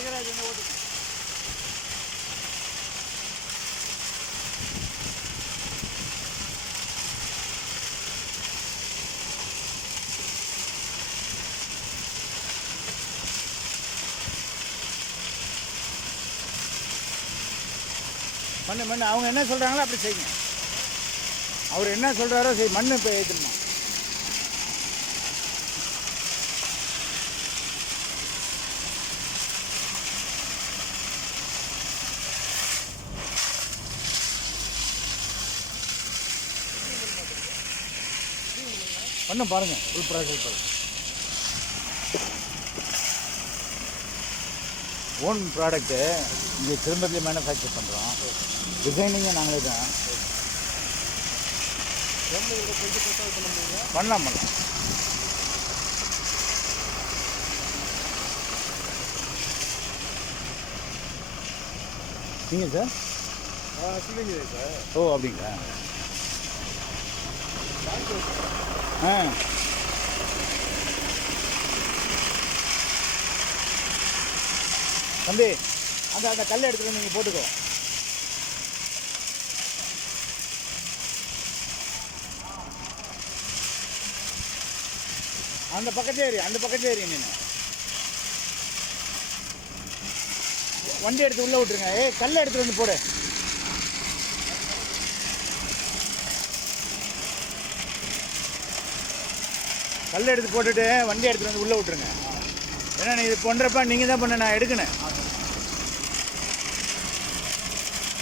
அழகராஜ் வந்து ஓட்டு மண்ணு அவங்க என்ன சொல்கிறாங்களோ அப்படி செய்யுங்க. அவர் என்ன சொல்கிறாரோ சரி. மண் இப்போ ஏற்றுமா பண்ண பாருங்கள். ஃபுல் ப்ராசஸ் பாருங்கள். ஓன் ப்ராடக்ட்டு இங்கே திரும்பத்திலே மேனுஃபேக்சர் பண்ணுறோம். டிசைனிங்கை நாங்களே தான் பண்ணலாம். நீங்கள் சார் சிவகிரி சார். ஓ அப்படிங்களா? ஆ தம்பி அந்த கல்லை எடுத்துகிட்டு நீங்கள் போட்டுக்கோ. அந்த பக்கத்தே ஏறி நீ வண்டி எடுத்து உள்ளே விட்டுருங்க. கல்லை எடுத்துகிட்டு வந்து போடு. கல்லை எடுத்து போட்டுட்டு வண்டி எடுத்துகிட்டு வந்து உள்ளே விட்டுருங்க. ஏன்னா நீ இது பண்ணுறப்ப நீங்கள் தான் பண்ண, நான் எடுக்கணும்.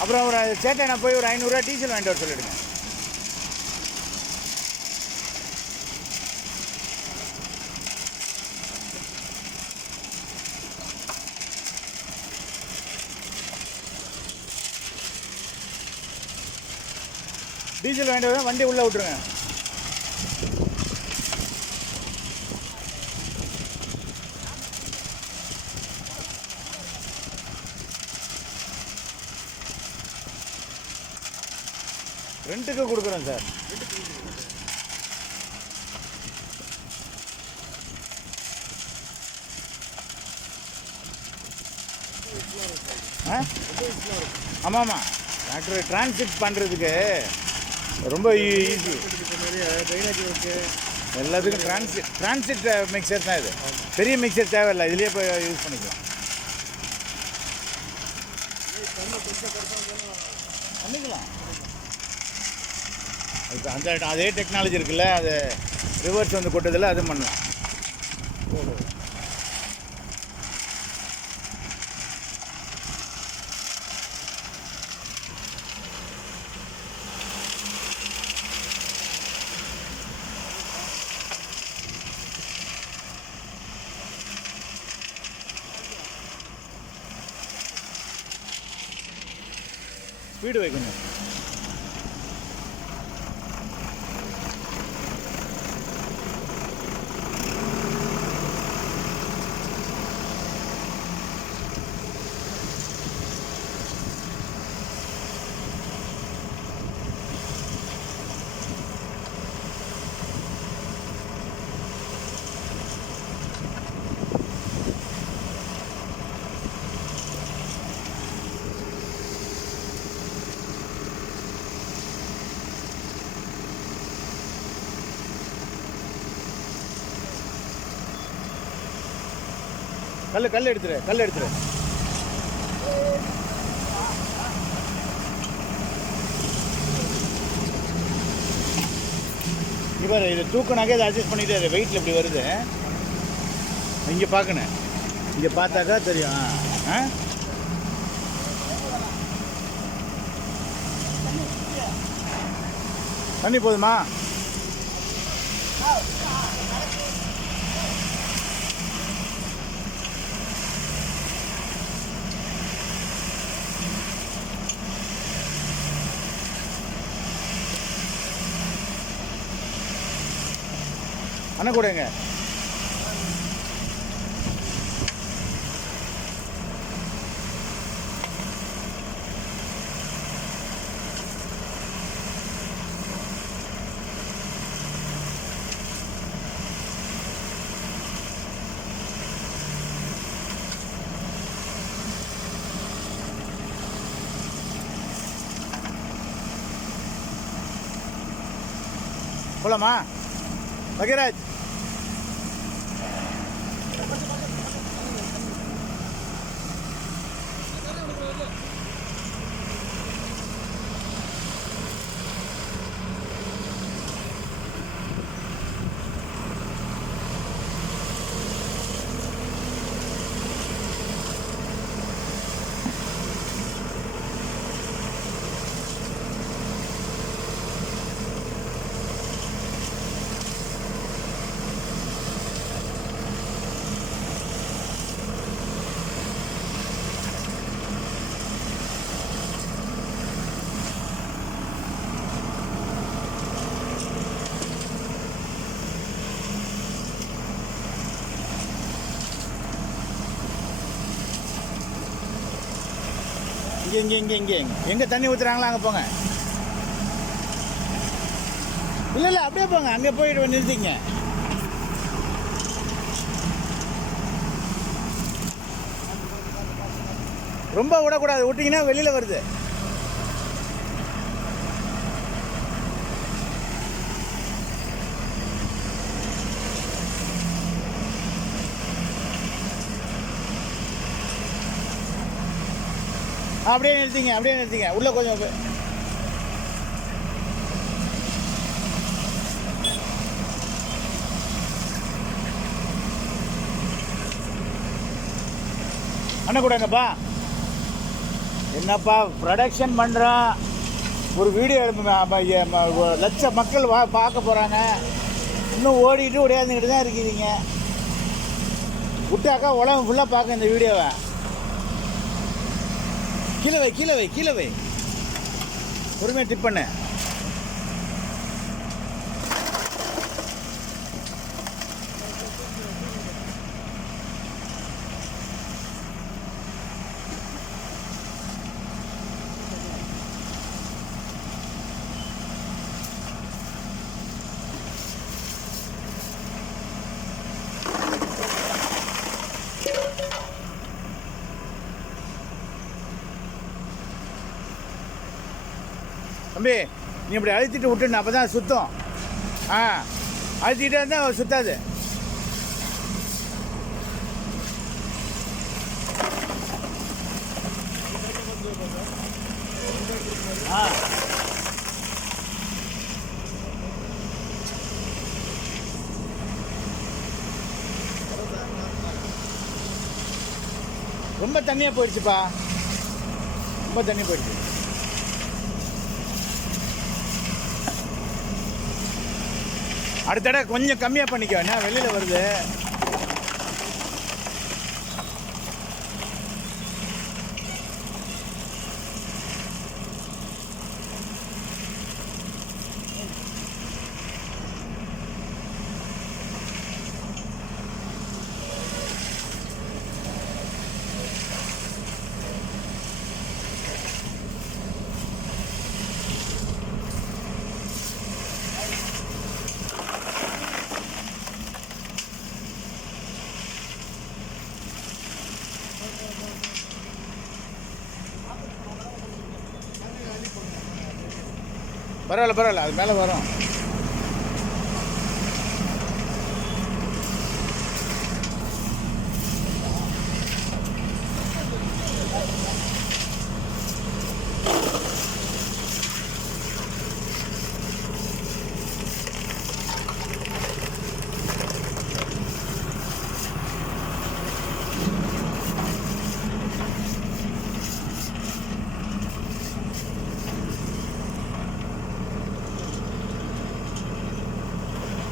அப்புறம் ஒரு சேட்டை நான் போய் ஒரு 500 ரூபா டீசல் வாங்கிட்டு வர சொல்லிவிடுங்க. டீசல் வாங்கிட்டு வர வண்டி உள்ளே விட்டுருங்க. ரெண்டுக்கு கொடுக்குறோம் சார். ஆமாம். டாக்டர் டிரான்சிட் பண்ணுறதுக்கு ரொம்ப ஈஸி. எல்லாத்துக்கும் டிரான்சிட் மிக்சர் தான் இது. பெரிய மிக்சர் தேவையில்லை, இதுலேயே போய் யூஸ் பண்ணிக்கலாம். அந்த அதே டெக்னாலஜி இருக்குல்ல, அது ரிவர்ஸ் வந்து கொட்டதில்ல, அதுவும் பண்ணலாம். ஸ்பீடு வைக்கணும். கல் எடுத்துரு. இவர் இதை தூக்கினாக்கே இதை அட்ஜஸ்ட் பண்ணிட்டு அது வெயிட்டில் இப்படி வருது. இங்கே பார்க்கணும், இங்கே பார்த்தாக்கா தெரியும். தண்ணி போதுமா? அண்ணா கூடங்க. போலாமா பகிராஜ்? இங்கே எங்கே தண்ணி ஊற்றுறாங்களா அங்கே போங்க. இல்லை அப்படியே போங்க, அங்கே போயிட்டு நிறுத்திங்க. ரொம்ப விடக்கூடாது, விட்டிங்கன்னா வெளியில் வருது. அப்படியே நிறுத்திங்க உள்ள கொஞ்சம். அண்ணா கூடங்கப்பா, என்னப்பா ப்ரொடக்ஷன் பண்ணுறோம், ஒரு வீடியோ லட்ச மக்கள் பார்க்க போகிறாங்க, இன்னும் ஓடிட்டு ஓடியாந்துக்கிட்டு தான் இருக்கிறீங்க. விட்டாக்கா உலகம் ஃபுல்லாக பார்க்க இந்த வீடியோவை. கீழே வை பொறுமையாக டிப் பண்ணு. தம்பி, நீ இப்படி அழுத்திட்டு விட்டுன்னு அப்போ தான் சுத்தம். அழுத்திக்கிட்டே இருந்தால் சுத்தாது. ரொம்ப தண்ணியாக போயிடுச்சுப்பா, ரொம்ப தண்ணி போயிடுச்சு. அடுத்த தடவை கொஞ்சம் கம்மியாக பண்ணிக்கோ, என்ன வெளியில் வருது. பரவாயில்ல, அது மேலே வரும்.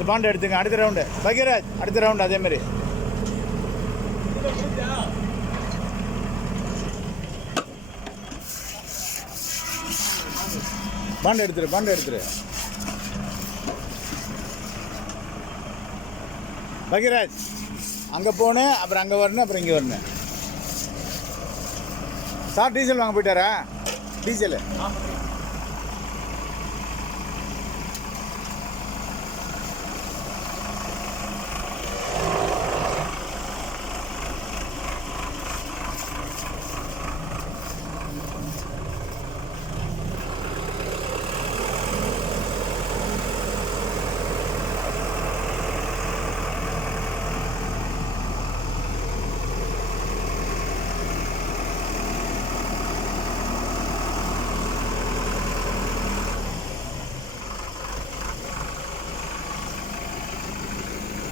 இந்த பாண்டை எடுத்துங்க. அடுத்த ரவுண்டு பகீராஜ், அடுத்த ரவுண்டு அதே மாதிரி. பாண்டை எடுத்துரு பகீராஜ். அங்கே போகணும், அப்புறம் அங்கே வரணும், அப்புறம் இங்கே வரணும். சார் டீசல் வாங்க போயிட்டாரா? டீசலு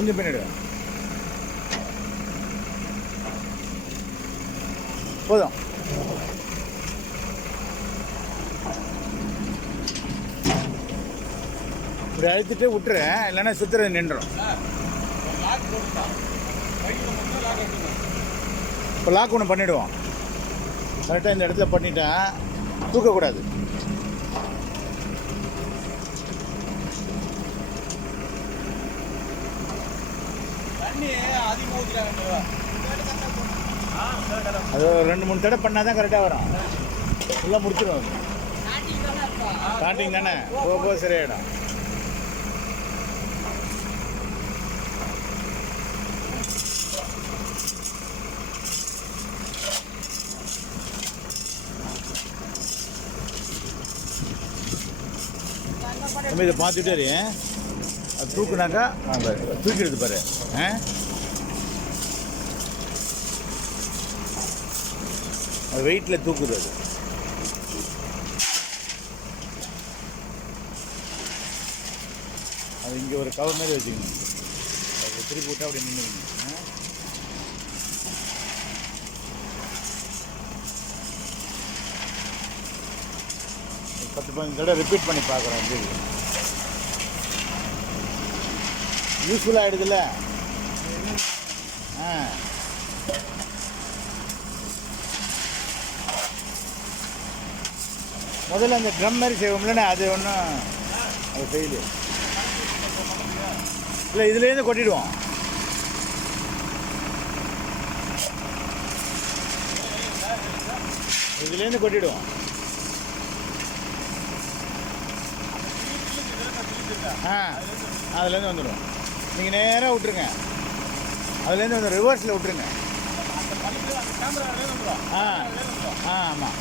கொஞ்சம் பின்னாடி போதும். இப்படி அழுத்திட்டு விட்டுறேன், இல்லைன்னா சுற்றுறது நின்றுடும். இப்போ லாக் ஒன்று பண்ணிவிடுவோம். கரெக்டாக இந்த இடத்துல பண்ணிட்டேன், தூக்கக்கூடாது. அது 2-3 தடவை பண்ணால் தான் கரெக்டாக வரும். ஃபுல்லாக முடிச்சிடும். ஸ்டார்டிங் தானே, போக சரியாயிடும். நம்ம இதை பார்த்துட்டே இரு. அது தூக்குனாக்கா தூக்கிடுது பாரு. அது வெயிட்டில் தூக்குது. அது இங்கே ஒரு கவர் மாதிரி வச்சுக்கணும். அது திருப்பி விட்டா அப்படி நின்றுக்கணும். 10-15 தடவை ரிப்பீட் பண்ணி பார்க்குறோம். இது யூஸ்ஃபுல்லாக ஆகிடுதுல்ல. முதல்ல அந்த ட்ரம் மாதிரி செய்வோம்லண்ணே, அது ஒன்றும் அது ஃபெயிலு இல்லை. இதுலேருந்து கொட்டிடுவோம். இதுலேருந்து கொட்டிடுவோம். அதுலேருந்து வந்துடும். நீங்கள் நேராக விட்ருங்க. அதுலேருந்து வந்து ரிவர்ஸில் விட்ருங்க. ஆமாம்.